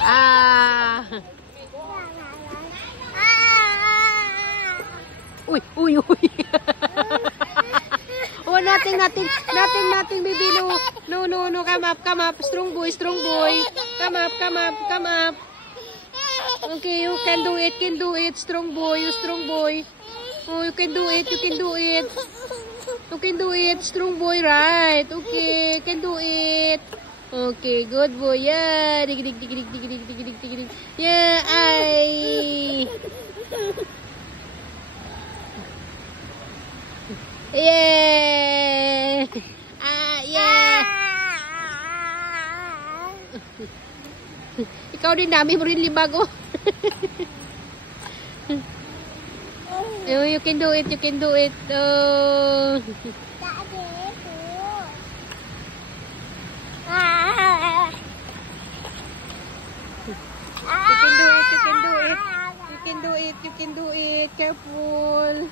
Ah. Uy, uy, uy. Oh, nothing, baby. No, come up. Strong boy. Come up. Okay, you can do it. Strong boy. Oh, you can do it. You can do it. Strong boy, right? Okay, can do it. Okay, good boy. Yeah, dig. Yeah, ay. Yeah. Yeah. Ikaw din, dami mo rin libag, oh. Oh, you can do it. Oh. You can do it. You can do it. Careful.